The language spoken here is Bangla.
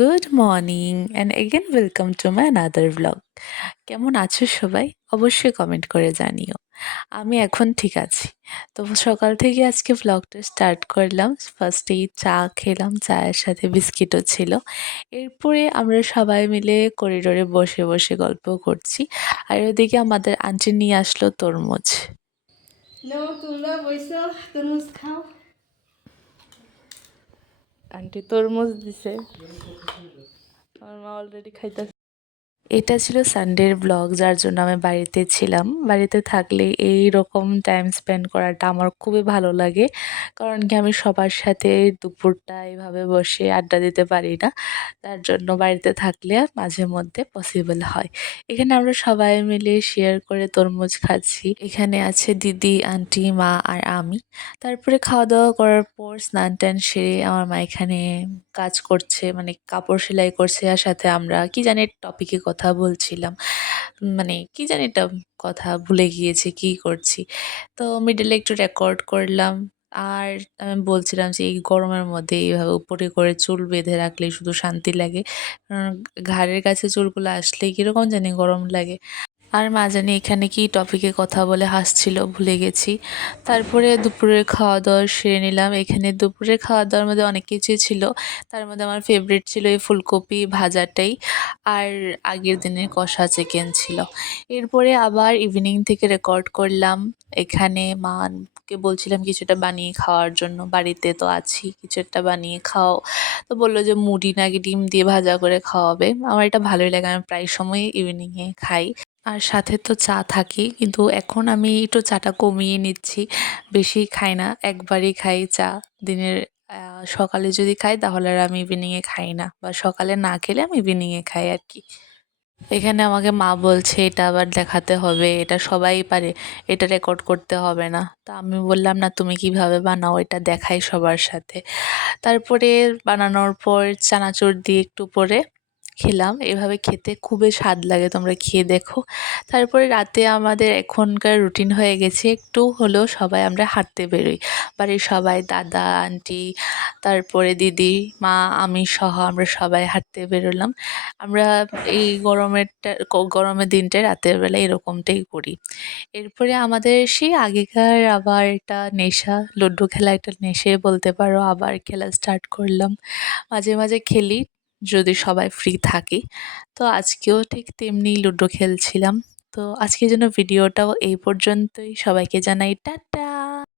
Good morning and again welcome to my another vlog. কেমন আছো সবাই? অবশ্যই কমেন্ট করে জানিও। আমি এখন ঠিক আছি। তো সকাল থেকে আজকে ভ্লগটা স্টার্ট করলাম। ফার্স্টেই চা খেলাম, চায়ের সাথে বিস্কিটও ছিল। এরপরে আমরা সবাই মিলে করিডোরে বসে বসে গল্প করছি। আর ওদিকে আমাদের আন্টি নিয়ে আসলো তরমুজ। নাও তোমরা বসো, তরমুজ খাও। আন্টি তরমুজ দিছে, আমার মা অলরেডি খাইতে। এটা ছিল সানডের ব্লগ, যার জন্য আমি বাড়িতে ছিলাম। বাড়িতে থাকলে এই রকম টাইম স্পেন্ড করাটা আমার খুবই ভালো লাগে, কারণ কি আমি সবার সাথে দুপুরটা এভাবে বসে আড্ডা দিতে পারি না। তার জন্য বাড়িতে থাকলে মাঝে মধ্যে পসিবল হয়। এখানে আমরা সবাই মিলে শেয়ার করে তরমুজ খাচ্ছি। এখানে আছে দিদি, আন্টি, মা আর আমি। তারপরে খাওয়া দাওয়া করার পর স্নান টান সেরে আমার মা এখানে কাজ করছে, মানে কাপড় সেলাই করছে। আর সাথে আমরা কি জানি টপিকে কথা বলছিলাম, মানে কি জানি একটা কথা ভুলে গিয়েছি কি করছি। তো মিডলে একটু রেকর্ড করলাম। আর আমি বলছিলাম যে এই গরমের মধ্যে এইভাবে উপরে করে চুল বেঁধে রাখলেই শুধু শান্তি লাগে, কারণ ঘাড়ের কাছে চুলগুলো আসলেই কীরকম জানি গরম লাগে। আর মা জানি এখানে কি টপিকে কথা বলে হাসছিল, ভুলে গেছি। তারপরে দুপুরের খাওয়া দাওয়া সেরে নিলাম। এখানে দুপুরের খাওয়া দাওয়ার মধ্যে অনেক কিছুই ছিল। তার মধ্যে আমার ফেভারিট ছিল এই ফুলকপি ভাজাটাই, আর আগের দিনের কষা চিকেন ছিল। এরপরে আবার ইভিনিং থেকে রেকর্ড করলাম। এখানে মাকে বলছিলাম কিছুটা বানিয়ে খাওয়ার জন্য, বাড়িতে তো আছি, কিছু একটা বানিয়ে খাও। তো বললো যে মুড়ি নাকি ডিম দিয়ে ভাজা করে খাওয়াবে। আমার এটা ভালোই লাগে, আমি প্রায় সময় ইভিনিংয়ে খাই। আর সাথে তো চা থাকেই, কিন্তু এখন আমি একটু চাটা কমিয়ে নিচ্ছি, বেশি খাই না, একবারই খাই চা দিনের। সকালে যদি খাই তাহলে আর আমি ইভিনিংয়ে খাই না, বা সকালে না খেলে আমি ইভিনিংয়ে খাই আর কি। এখানে আমাকে মা বলছে এটা আবার দেখাতে হবে, এটা সবাই পারে, এটা রেকর্ড করতে হবে না। তা আমি বললাম না, তুমি কিভাবে বানাও এটা দেখাই সবার সাথে। তারপরে বানানোর পর চানাচুর দিয়ে একটু পরে খেলাম। এভাবে খেতে খুবই স্বাদ লাগে, তোমরা খেয়ে দেখো। তারপরে রাতে আমাদের এখনকার রুটিন হয়ে গেছে, একটু হলেও সবাই আমরা হাঁটতে বেরোই। বাড়ির সবাই, দাদা, আন্টি, তারপরে দিদি, মা, আমি সহ আমরা সবাই হাঁটতে বেরোলাম। আমরা এই গরমের দিনটায় রাতের বেলা এরকমটাই করি। এরপরে আমাদের সেই আগেকার আবার একটা নেশা, লুডো খেলা একটা নেশে বলতে পারো, আবার খেলা স্টার্ট করলাম। মাঝে মাঝে খেলি যদি সবাই ফ্রি থাকি। তো আজকেও ঠিক তেমনি লুডো খেলছিলাম। তো আজকের জন্য ভিডিওটাও এই পর্যন্তই। সবাইকে জানাই টাটা।